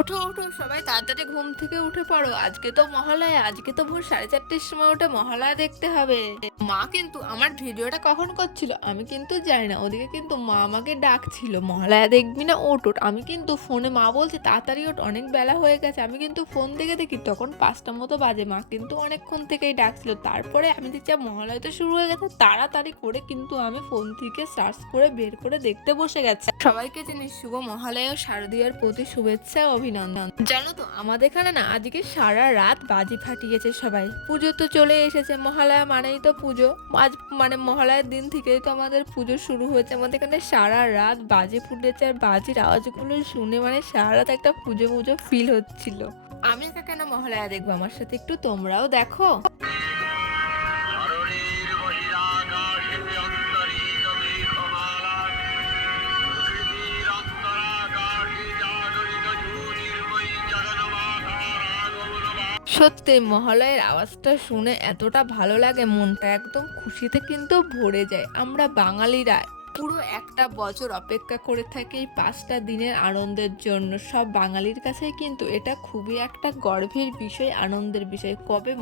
ওঠো ওঠো, সবাই তাড়াতাড়ি ঘুম থেকে উঠে পড়ো। আজকে তো মহালয়া, আজকে তো ভোর সাড়ে চারটের সময় উঠে মহালয়া দেখতে হবে। মা কিন্তু আমার ভিডিওটা কখন করছিল আমি কিন্তু জানি না। ওদিকে কিন্তু মা আমাকে ডাকছিল, মহালয়া দেখবি না? ওট ওট আমি কিন্তু ফোনে মা বলছে, তাড়াতাড়ি ওঠ, অনেক বেলা হয়ে গেছে। আমি কিন্তু ফোন দেখে দেখি তখন পাঁচটা মতো বাজে। মা কিন্তু অনেকক্ষণ থেকেই ডাকছিল। তারপরে আমি দেখছি মহালয়া তো শুরু হয়ে গেছে। তাড়াতাড়ি করে কিন্তু আমি ফোন থেকে সার্চ করে বের করে দেখতে বসে গেছে। সবাইকে জানিস, শুভ মহালয়া শারদীয়ার প্রতি শুভেচ্ছা ও অভিনন্দন। জানো তো, আমাদের এখানে না, আজকে সারা রাত বাজি ফাটিয়েছে সবাই। পুজো তো চলে এসেছে, মহালয়া মানেই তো পুজো। আজ মানে মহালয়ার দিন থেকেই তো আমাদের পুজো শুরু হয়েছে। আমাদের এখানে সারা রাত বাজি ফুটেছে আর বাজির আওয়াজগুলো শুনে মানে সারা রাত একটা পুজো পুজো ফিল হচ্ছিল। আমি কেন মহালয়া দেখব? আমার সাথে একটু তোমরাও দেখো। সত্যি, মহালয়ের আওয়াজটা শুনে এতটা ভালো লাগে, মনটা একদম খুশিতে কিন্তু ভরে যায়। আমরা বাঙালিরা পুরো একটা বছর অপেক্ষা করে থাকে এই পাঁচটা দিনের আনন্দের জন্য। সব বাঙালির কাছে কিন্তু এটা খুবই একটা গর্ভের বিষয়, আনন্দের বিষয়। কবে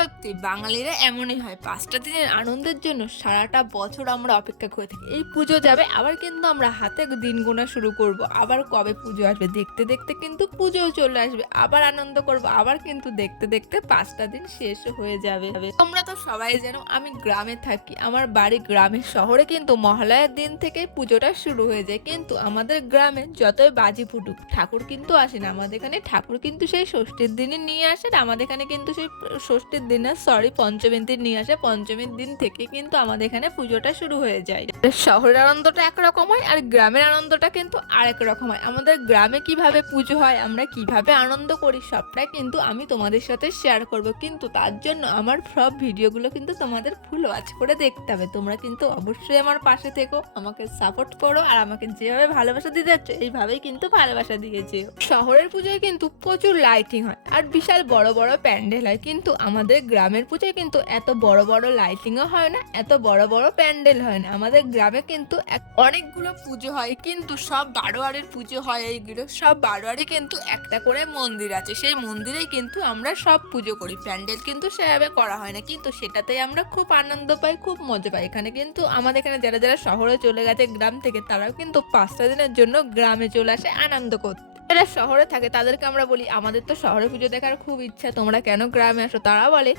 সত্যি, বাঙালিরা এমনই হয়। পাঁচটা দিনের আনন্দের জন্য সারাটা বছর আমরা অপেক্ষা করে থাকি। এই পুজো যাবে, আবার কিন্তু আমরা হাতে দিন গোনা শুরু করব। আবার কবে পুজো আসবে, দেখতে দেখতে কিন্তু পুজোও চলে আসবে। আবার আনন্দ করব, আবার কিন্তু দেখতে দেখতে পাঁচটা দিন শেষ হয়ে যাবে। তোমরা তো সবাই জানো, আমি গ্রামে থাকি। আমার বাড়ি গ্রামের শহরে কিন্তু মহালয়ার দিন থেকেই পুজোটা শুরু হয়ে যায়। কিন্তু আমাদের গ্রামে যতই বাজি ফুটুক, ঠাকুর কিন্তু আসে না। আমাদের এখানে ঠাকুর কিন্তু সেই ষষ্ঠীর দিনই নিয়ে আসে আমাদের এখানে কিন্তু সেই ষষ্ঠীর দিন না সরি পঞ্চমীর দিন নিয়ে আসে, পঞ্চমীর দিন থেকে কিন্তু আমাদের এখানে পুজোটা শুরু হয়ে যায়। শহরের আনন্দটা একরকম হয় আর গ্রামের আনন্দটা কিন্তু আরেক রকম হয়। আমাদের গ্রামে কীভাবে পুজো হয়, আমরা কীভাবে আনন্দ করি, সবটাই কিন্তু আমি তোমাদের সাথে শেয়ার করব। কিন্তু তার জন্য আমার সব ভিডিওগুলো কিন্তু তোমাদের ফুল ওয়াচ করে দেখতে হবে। তোমরা কিন্তু অবশ্যই আমার পাশে থেকো, আমাকে সাপোর্ট করো আর আমাকে যেভাবে ভালোবাসা দিতে যাচ্ছ, এইভাবেই কিন্তু ভালোবাসা দিয়ে যেও। শহরের পুজোয় কিন্তু প্রচুর লাইটিং হয় আর বিশাল বড় বড় প্যান্ডেল হয়। কিন্তু আমাদের গ্রামের পুজোয় কিন্তু এত বড় বড় লাইটিংও হয় না, এত বড় বড় প্যান্ডেল হয় না। আমাদের গ্রামে কিন্তু অনেকগুলো পুজো হয়, কিন্তু সব বারোয়ারির পুজো হয় এইগুলো সব বারোয়ারি কিন্তু একটা করে মন্দির আছে। সেই মন্দিরেই কিন্তু আমরা সব পুজো করি। প্যান্ডেল কিন্তু সেভাবে করা হয় না, কিন্তু সেটাতেই আমরা খুব আনন্দ পাই, খুব মজা পাই। এখানে কিন্তু আমাদের এখানে যারা যারা শহরে চলে গেছে গ্রাম থেকে, তারাও কিন্তু পাঁচটা দিনের জন্য গ্রামে চলে আসে, আনন্দ করতে। যারা শহরে থাকে, তাদেরকে আমরা বলি, আমাদের তো শহরে পুজো দেখার খুব ইচ্ছা, তোমরা কেন গ্রামে আসো? তারা বলে,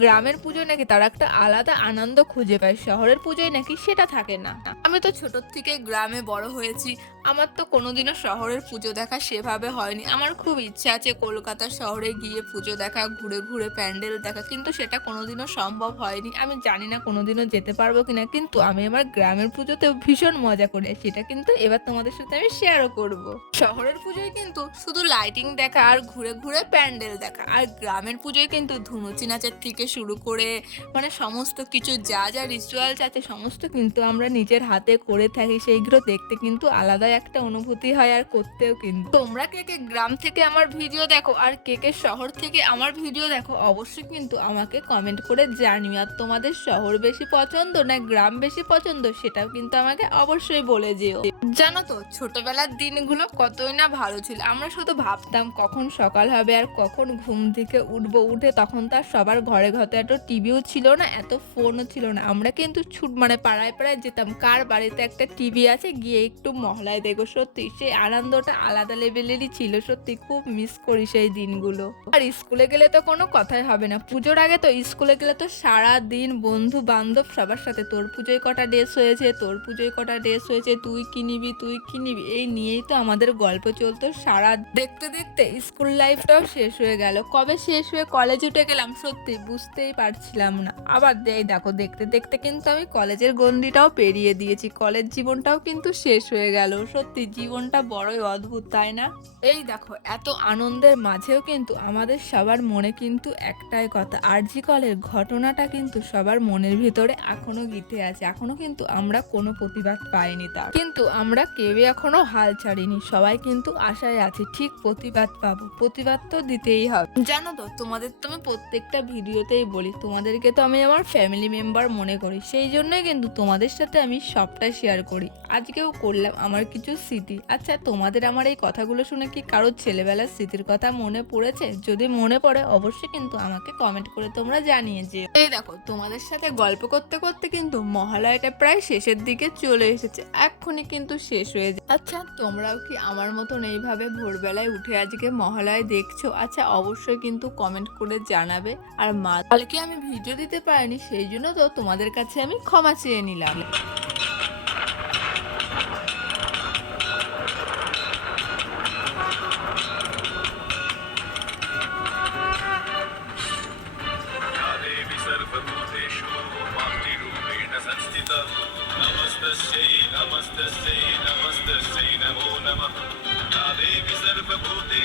গ্রামের পুজোয় নাকি তারা একটা আলাদা আনন্দ খুঁজে পায়, শহরের পুজোয় নাকি সেটা থাকে না। আমি তো ছোটোর থেকে গ্রামে বড় হয়েছি। আমার তো কোনোদিনও শহরের পুজো দেখা সেভাবে হয়নি। আমার খুব ইচ্ছা আছে কলকাতা শহরে গিয়ে পুজো দেখা, ঘুরে ঘুরে প্যান্ডেল দেখা, কিন্তু সেটা কোনোদিনও সম্ভব হয়নি। আমি জানি না কোনোদিনও যেতে পারব কিনা, কিন্তু আমি আমার গ্রামের পুজোতেও ভীষণ মজা করে। সেটা কিন্তু এবার তোমাদের সাথে আমি শেয়ারও করব। শহরের পুজোয় কিন্তু শুধু লাইটিং দেখা আর ঘুরে ঘুরে প্যান্ডেল দেখা। আর গ্রামের পুজোয় কিন্তু ধুনুচি নাচের থেকে শুরু করে মানে সমস্ত কিছু যা যা রিচুয়ালস আছে, সমস্ত কিন্তু আমরা নিজের হাতে করে থাকি। সেইগুলো দেখতে কিন্তু আলাদাই একটা অনুভূতি হয় আর করতেও কিন্তু। তোমরা কে কে গ্রাম থেকে আমার ভিডিও দেখো আর কে কে শহর থেকে আমার ভিডিও দেখো অবশ্যই কিন্তু আমাকে কমেন্ট করে জানিও। আর তোমাদের শহর বেশি পছন্দ না গ্রাম বেশি পছন্দ সেটাও কিন্তু আমাকে অবশ্যই বলে যেও। জানো তো, ছোটবেলার দিনগুলো কতই না ভালো ছিল। আমরা শুধু ভাবতাম কখন সকাল হবে আর কখন ঘুম থেকে উঠবো। উঠে তখন তার সবার ঘরে ঘরে এত টিভিও ছিল না, এত ফোনও ছিল না। আমরা কিন্তু ছুট মানে পাড়ায় পাড়ায় যেতাম। কার বাড়িতে একটা টিভি আছে, গিয়ে একটু মহলায় দেখো, সত্যি, সেই আনন্দটা আলাদা লেভেলেরই ছিল। সত্যি, খুব মিস করি সেই দিনগুলো। আর স্কুলে গেলে তো কোনো কথাই হবে না। পুজোর আগে তো স্কুলে গেলে তো সারা দিন বন্ধু বান্ধব সবার সাথে তোর পুজোয় কটা ড্রেস হয়েছে, তোর পুজোয় কটা ড্রেস হয়েছে, তুই কিনিবি তুই কিনিবি এই নিয়েই তো আমাদের গল্প চলতো সারা দেখতে দেখতে স্কুল লাইফটাও শেষ হয়ে গেল। কবে শেষ হয়ে কলেজ উঠে গেলাম, সত্যি বুঝতেই পারছিলাম না। আবার দেই, দেখো, দেখতে দেখতে কিন্তু আমি কলেজের গন্ডিটাও পেরিয়ে দিয়েছি। কলেজ জীবনটাও কিন্তু শেষ হয়ে গেল। সত্যি জীবনটা বড়ই অদ্ভুত, তাই না? এই দেখো, এত আনন্দের মাঝেও কিন্তু আমাদের সবার মনে কিন্তু একটাই কথা, আরজি কলের ঘটনাটা কিন্তু সবার মনের ভিতরে এখনও গিতে আছে, এখনও কিন্তু আমরা কোনো প্রতিবাদ পাইনি তার। কিন্তু আমরা কেউ এখনও হাল ছাড়িনি, সবাই কিন্তু আশায় আছে, ঠিক প্রতিবাদ পাবো, প্রতিবাদ তো দিতেই হবে। জানো তো, তোমাদের তো আমি প্রত্যেকটা ভিডিওতেই বলি, তোমাদেরকে তো আমি আমার ফ্যামিলি মেম্বার মনে করি, সেই জন্যই কিন্তু তোমাদের সাথে আমি সবটা শেয়ার করি। আজকেও করলাম, আমার কিছু স্মৃতি। আচ্ছা তোমাদের আমার এই কথাগুলো শুনে কি কারোর ছেলেবেলার স্মৃতির কথা মনে পড়েছে? যদি মনে পড়ে, অবশ্যই কিন্তু আমাকে কমেন্ট করে তোমরা জানিয়ে যে এই দেখো, তোমাদের সাথে গল্প করতে করতে কিন্তু মহালয়াটা প্রায় শেষের দিকে চলে এসেছে। এক্ষুনি কিন্তু শেষ হয়ে যায়। আচ্ছা তোমরাও কি আমার মতন এইভাবে ভোরবেলায় উঠে আজকে মহালয় দেখছ? আচ্ছা অবশ্যই কিন্তু কমেন্ট করে জানাবে। আর মা, কালকে আমি ভিডিও দিতে পারিনি, সেই জন্য তো তোমাদের কাছে আমি ক্ষমা চেয়ে নিলাম।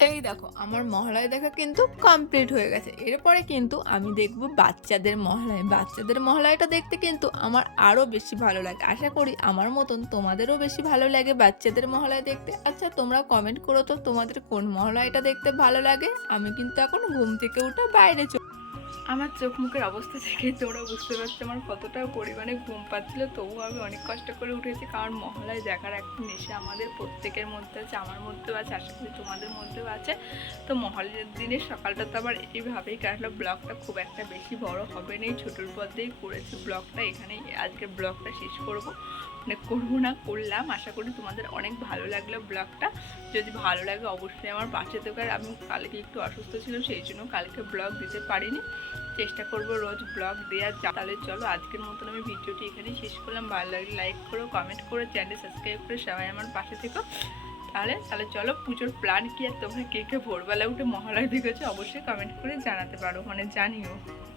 এই দেখো, আমার মহালয় দেখা কিন্তু কমপ্লিট হয়ে গেছে। এরপরে কিন্তু আমি দেখব বাচ্চাদের মহালয়। বাচ্চাদের মহালয়টা দেখতে কিন্তু আমার আরও বেশি ভালো লাগে। আশা করি আমার মতন তোমাদেরও বেশি ভালো লাগে বাচ্চাদের মহালয় দেখতে। আচ্ছা তোমরা কমেন্ট করো তো তোমাদের কোন মহালয়টা দেখতে ভালো লাগে? আমি কিন্তু এখন ঘুম থেকে উঠে বাইরে চলে আমার চোখ মুখের অবস্থা থেকে তোমরা বুঝতে পারছ আমার কতটা পরিমাণে ঘুম পাচ্ছিল। তবুও আমি অনেক কষ্ট করে উঠেছি, কারণ মহলায় দেখার একটা নেশা আমাদের প্রত্যেকের মধ্যে আছে, আমার মধ্যেও আছে, আশা করি তোমাদের মধ্যেও আছে। তো মহালয়ের দিনের সকালটা তো আবার এইভাবেই কাটলো, ব্লগটা খুব একটা বেশি বড় হবে না, এই ছোটোর পথেই করেছি ব্লগটা, এখানেই আজকের ব্লগটা শেষ করব। মানে করব না, করলাম। আশা করি তোমাদের অনেক ভালো লাগল ব্লগটা। যদি ভালো লাগে অবশ্যই আমার পাশে থেকে। আমি কালকে একটু অসুস্থ ছিলাম, সেই জন্য কালকে ব্লগ দিতে পারিনি। চেষ্টা করব রোজ ব্লগ দেওয়ার। যা- তাহলে চলো আজকের মতন আমি ভিডিওটি এখানেই শেষ করলাম। ভালো লাগলে লাইক করো কমেন্ট করো চ্যানেল সাবস্ক্রাইব করে সবাই আমার পাশে থেকো। তাহলে তাহলে চলো পুজোর প্ল্যান কি আর তোমরা কে কে ভোরবেলা উঠে মহালয় দেখেছ অবশ্যই কমেন্ট করে জানাতে পারো মানে জানিও।